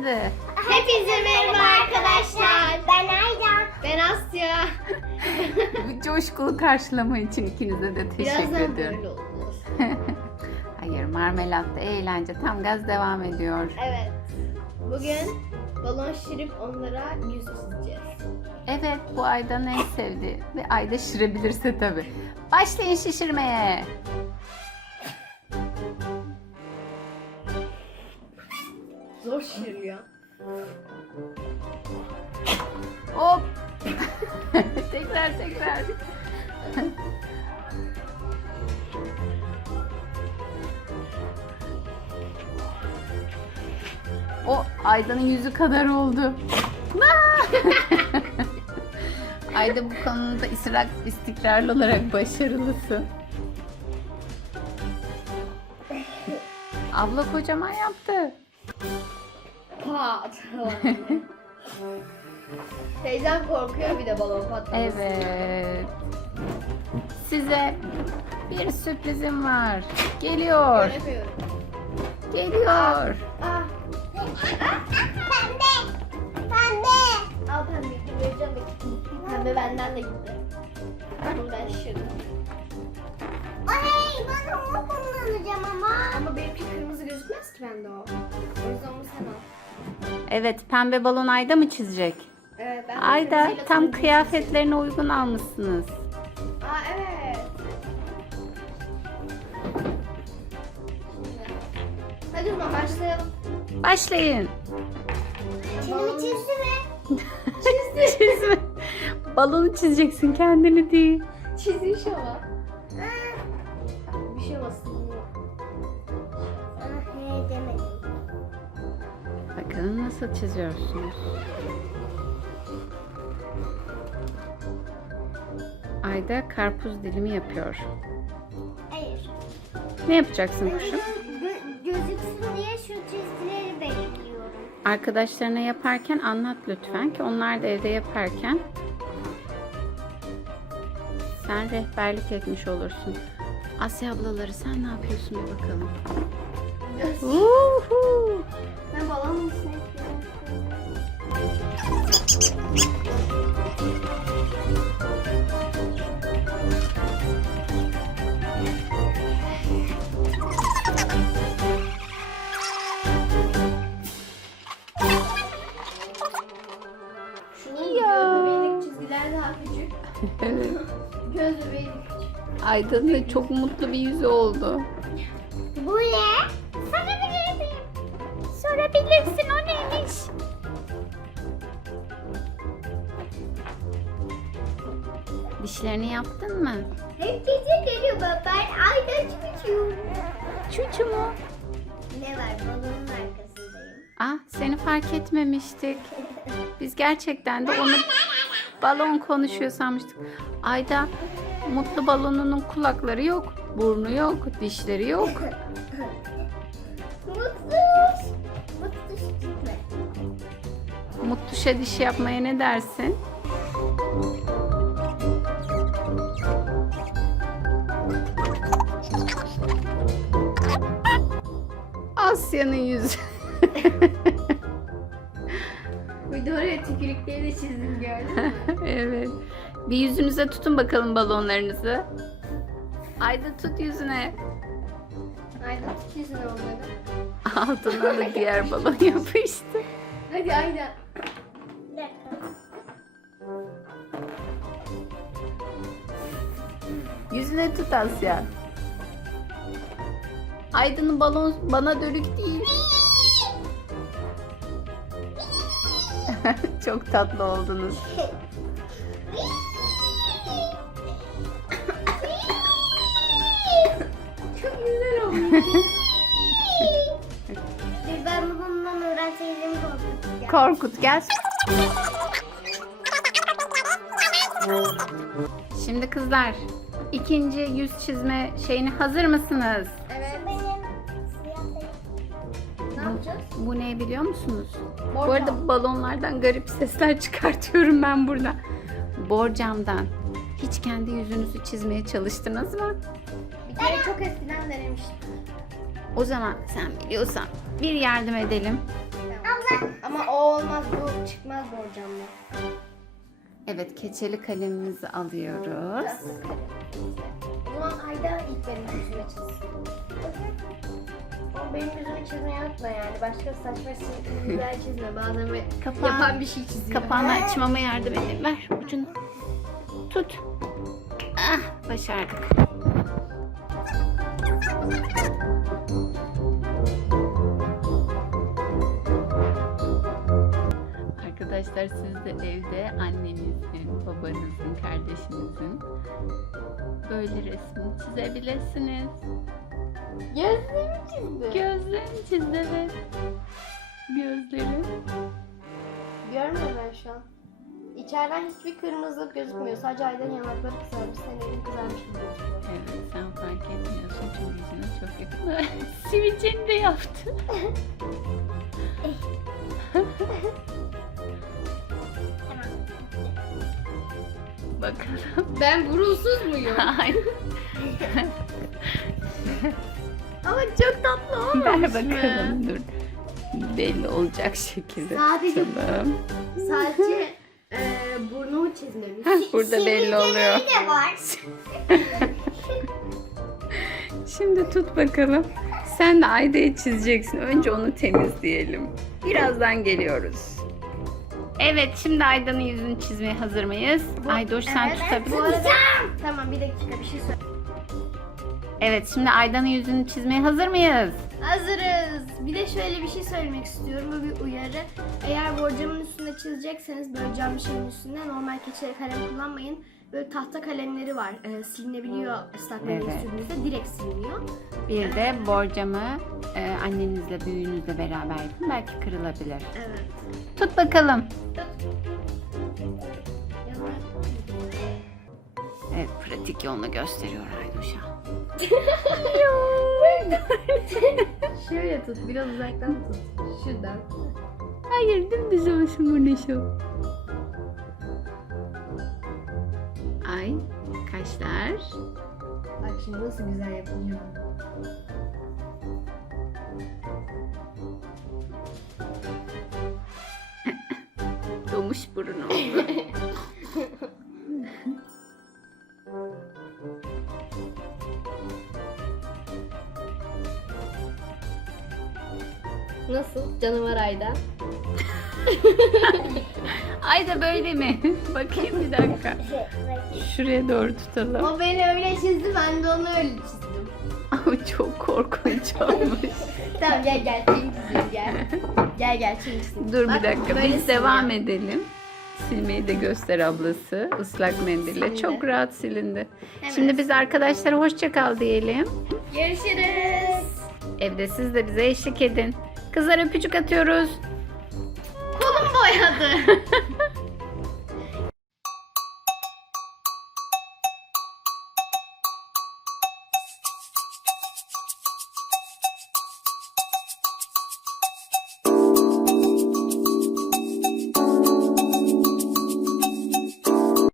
Başladı. Hepinize merhaba arkadaşlar. Ben Ayda. Ben Asya. Bu coşkulu karşılama için ikinize de teşekkür Birazdan ediyorum. böyle oluruz. Hayır marmelatta eğlence tam gaz devam ediyor. Evet. Bugün balon şirip onlara yüz çizeceğiz. Evet bu Aydan en sevdiği ve Ayda şirebilirse tabii. Başlayın şişirmeye. Zor şiriliyor. Hop. tekrar tekrar. o Ayda'nın yüzü kadar oldu. Ayda bu konuda ısrak, istikrarlı olarak başarılısın. Abla kocaman yaptı. Pat. Teyzem korkuyor bir de balon patlaması. Evet. Size bir sürprizim var. Geliyor. Göremiyorum. Geliyor. Ah. Pembe. Pembe. Al pembe. Vereceğim de. Pembe benden de gitti. Bunu ben şişirdim. Ay ben onu kullanacağım ama. Ama benimki kırmızı gözükmez ki bende o. O yüzden onu sen al. Evet, pembe balon Ayda mı çizecek? Evet, ben de Ayda kırmızıyla tam turuncuyu kıyafetlerine uygun almışsınız. çizdim. Aa evet. Hadi zaman başlayalım. Başlayın. Çizimi çizdi mi? Çizme. Balonu çizeceksin kendini değil. Çizmiş ama. Bir şey olmasın. Ah he demedim. Bakalım nasıl çiziyorsunuz. Ayda karpuz dilimi yapıyor. Hayır. Ne yapacaksın kuşum? Gö- gözüksün diye şu çizgileri belirliyorum. Arkadaşlarına yaparken anlat lütfen ki onlar da evde yaparken sen rehberlik etmiş olursun. Asya ablaları sen ne yapıyorsun bir bakalım. Uhu. Evet. Göz bebeği de küçük. Aydın da çok mutlu bir yüzü oldu. Bu ne? Dişlerini yaptın mı? Hep gece geliyor ben ayda çıkıyorum. Çuçu mu? Ne var balonun arkasındayım. Ah seni fark etmemiştik. Biz gerçekten de onu balon konuşuyor sanmıştık. Ayda mutlu balonunun kulakları yok, burnu yok, dişleri yok. Mutlus. Mutlus gitme. Mutluşa diş yapmaya ne dersin? Asya'nın yüzü. Oraya tükürükleri de çizdim gördün mü? evet. Bir yüzünüze tutun bakalım balonlarınızı. Ayda tut yüzüne. Ayda tut yüzüne onları. Altına da diğer balon yapıştı. Hadi Ayda. Yüzüne tut Asya. Aydın'ın balon bana dönük değil. Çok tatlı oldunuz. Çok güzel olmuş. Ben bundan öğrenseydim korkutacağım. Korkut gel. Şimdi kızlar ikinci yüz çizme şeyini hazır mısınız? Yapacağız? Bu ne biliyor musunuz? Bu Borcam. arada balonlardan garip sesler çıkartıyorum ben burada. Borcamdan. Hiç kendi yüzünüzü çizmeye çalıştınız mı? Bir kere çok eskiden denemiştim. O zaman sen biliyorsan bir yardım edelim. Abla Ama o olmaz bu çıkmaz borcamla. Evet keçeli kalemimizi alıyoruz. O zaman Ayda ilk benim yüzüme çizsin. Ama benim yüzümü çizmeyi unutma yani. Başka saçma yüzler çizme. Bazen böyle Kapağı- yapan bir şey çiziyor. Kapağını açmama yardım edin. Ver ucunu. Tut. Ah başardık. Arkadaşlar siz de evde annenizin, babanızın, kardeşinizin böyle resmini çizebilirsiniz. Gözlerimi çizdi. Gözlerini çiz evet. Gözleri. Görmüyorum ben şu an. İçeriden hiçbir kırmızılık gözükmüyor. Sadece Aydan yanakları kızarmış. Senin kızarmış gibi gözüküyor. Evet sen fark etmiyorsun çünkü yüzüne çok yakın. Sivilceni de yaptı. Bakalım. Ben burulsuz muyum? Hayır. Ama çok tatlı Ver olmamış mı? bakalım dur. Belli olacak şekilde. Sadece- tutalım. Sadece e, burnumu çizmemiş. Heh, Burada belli oluyor. de var. Şimdi tut bakalım. Sen de Ayda'yı çizeceksin. Önce onu temizleyelim. Birazdan geliyoruz. Evet şimdi Ayda'nın yüzünü çizmeye hazır mıyız? Aydoş sen Evet, tutabilir bu misin? arada... Tamam bir dakika bir şey söyle. Evet şimdi Ayda'nın yüzünü çizmeye hazır mıyız? Hazırız. Bir de şöyle bir şey söylemek istiyorum. Bu bir uyarı. Eğer borcamın üstünde çizecekseniz böyle cam bir şeyin üstünde normal keçeli kalem kullanmayın. Böyle tahta kalemleri var. Ee, silinebiliyor ıslak Evet. sürdüğünüzde. Direkt siliniyor. Bir de borcamı e, annenizle büyüğünüzle beraber yapın. Belki kırılabilir. Evet. Tut bakalım. Evet pratik yolunu gösteriyor Aydoş'a. Şöyle tut. Biraz uzaktan tut. Şuradan. Hayır dümdüz olsun burada şu. Ay kaşlar. Bak şimdi nasıl güzel yapılıyor. Domuş burun oldu. Nasıl? Canavar Ayda. Ay da böyle mi? Bakayım bir dakika. Şuraya doğru tutalım. O beni öyle çizdi. Ben de onu öyle çizdim. Ama çok korkunç olmuş. Tamam gel gel. Çizeyim gel. Gel gel çizeyim. Dur Bak, bir dakika böyle biz devam siliyor. edelim. Silmeyi de göster ablası. Islak mendille. Silindi. Çok rahat silindi. Evet. Şimdi biz arkadaşlara hoşça kal diyelim. Görüşürüz. Evde siz de bize eşlik edin. Kızlar öpücük atıyoruz. Kolum boyadı.